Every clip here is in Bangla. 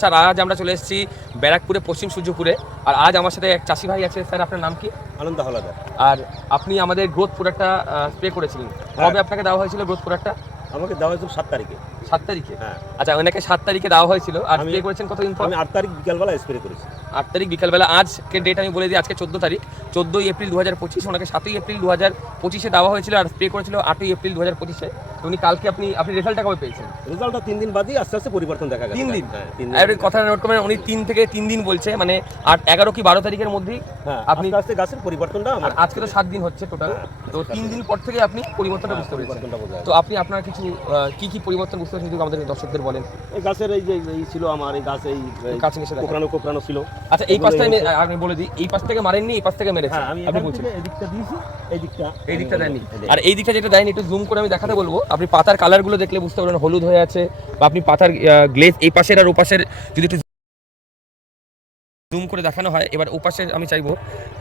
স্যার আজ আমরা চলে এসেছি ব্যারাকপুরে পশ্চিম সূর্যপুরে। আর আজ আমার সাথে এক চাষি ভাই আছে। স্যার আপনার নাম কি? আনন্দ হাওলাদার। আর আপনি আমাদের গ্রোথ প্রোডাক্টটা স্প্রে করেছিলেন, কবে আপনাকে দেওয়া হয়েছিল গ্রোথ প্রোডাক্টটা? আমাকে দেওয়া হয়েছিল 7 তারিখে। 7 তারিখে? হ্যাঁ। আচ্ছা, ওনাকে 7 তারিখে দেওয়া হয়েছিল। আর স্প্রে করেছেন কতদিন পর? আমি 8 তারিখ বিকালবেলা স্প্রে করেছি। 8 তারিখ বিকালবেলা। আজকে ডেট আমি বলে দিই, আজকে 14 তারিখ, 14ই এপ্রিল 2025। ওনাকে 7ই এপ্রিল 2025-এ দেওয়া হয়েছিল আর স্প্রে করেছিল 8ই এপ্রিল 2025-এ। তো উনি কালকে আপনি রেজাল্টটা কবে পেয়েছেন? রেজাল্টটা 3 দিন বাদই আস্তে আস্তে পরিবর্তন দেখা গেছে। 3 দিন? হ্যাঁ, 3 দিন। আর কথা নোট করবেন, উনি 3 থেকে 3 দিন বলছে, মানে 8, 11 কি 12 তারিখের মধ্যেই আপনি আস্তে আস্তে গাছের পরিবর্তনটা আমার আজকে তো 7 দিন হচ্ছে টোটাল। তো 3 দিন পর থেকে আপনি পরিবর্তনটা বুঝতে পেরেছেন। তো আপনি আপনার কিছু কি পরিবর্তন বুঝতে পেরেছেন যদি আমাদের দর্শকদের বলেন। এই গাছের এই যে এই ছিল আমার এই গাছ এই কাছে এসে দেখেন। কোকড়ানো ছিল। আচ্ছা, এই পাশটা আমি বলে দিই, এই পাশ থেকে মারেননি, এই পাশ থেকে মেরেছেন। আমি আপনি বলছেন এই দিকটা দিয়েছি, এই দিকটা দেননি। আর এই দিকটা যেটা দেয়নি একটু জুম করে আমি দেখাতে বলবো। আপনি পাতার কালারগুলো দেখলে বুঝতে পারবেন হলুদ হয়ে আছে, বা আপনি পাতার গ্লেজ এই পাশের আর ও পাশের যদি একটু জুম করে দেখানো হয়। এবার ও পাশে আমি চাইবো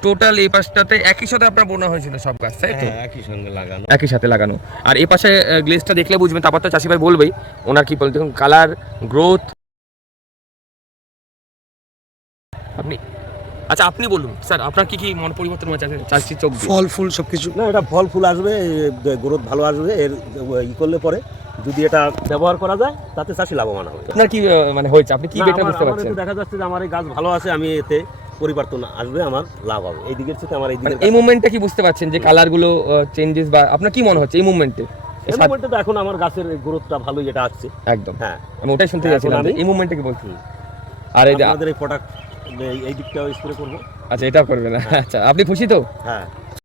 টোটাল এই পাশটাতে একই সাথে আপনার বোনা হয়েছিল সব গাছ, তাই তো? একই সঙ্গে লাগানো, একই সাথে লাগানো। আর এই পাশে গ্লেজটা দেখলে বুঝবেন, তারপর তো চাষি ভাই বলবেই ওনার কি বলতে। দেখুন কালার, গ্রোথ। আপনি আচ্ছা আপনি বলুন স্যার, আপনার কি কি মন পরিবর্তন হয়েছে চাষি চোখ দিয়ে? ফল ফুল সবকিছু না এটা ফল ফুল আসবে, গ্রোথ ভালো আসবে। এর ই করলে পরে যদি এটা ব্যবহার করা যায় তাতে চাষি লাভবান হবে। আপনার কি মানে হয়েছে, আপনি কি বেটার বুঝতে পারছেন? দেখা যাচ্ছে যে আমার এই গাছ ভালো আছে, আমি এতে পরিবর্তন আসবে, আমার লাভ হবে। এই দিকের সাথে আমার এই দিকের এই মুভমেন্টটা কি বুঝতে পারছেন যে কালার গুলো চেঞ্জেস, বা আপনার কি মনে হচ্ছে এই মুভমেন্টে? এই মুভমেন্টে তো এখন আমার গাছের গ্রোথটা ভালোই এটা আসছে একদম। হ্যাঁ, আমি ওটাই শুনতে যাচ্ছিলাম, এই মুভমেন্টে কি বলছি। আর এই যে আমাদের এই প্রোডাক্ট এই দিকটাও স্প্রে করব। আচ্ছা, এটা করবেন। আচ্ছা, আপনি খুশি তো? হ্যাঁ।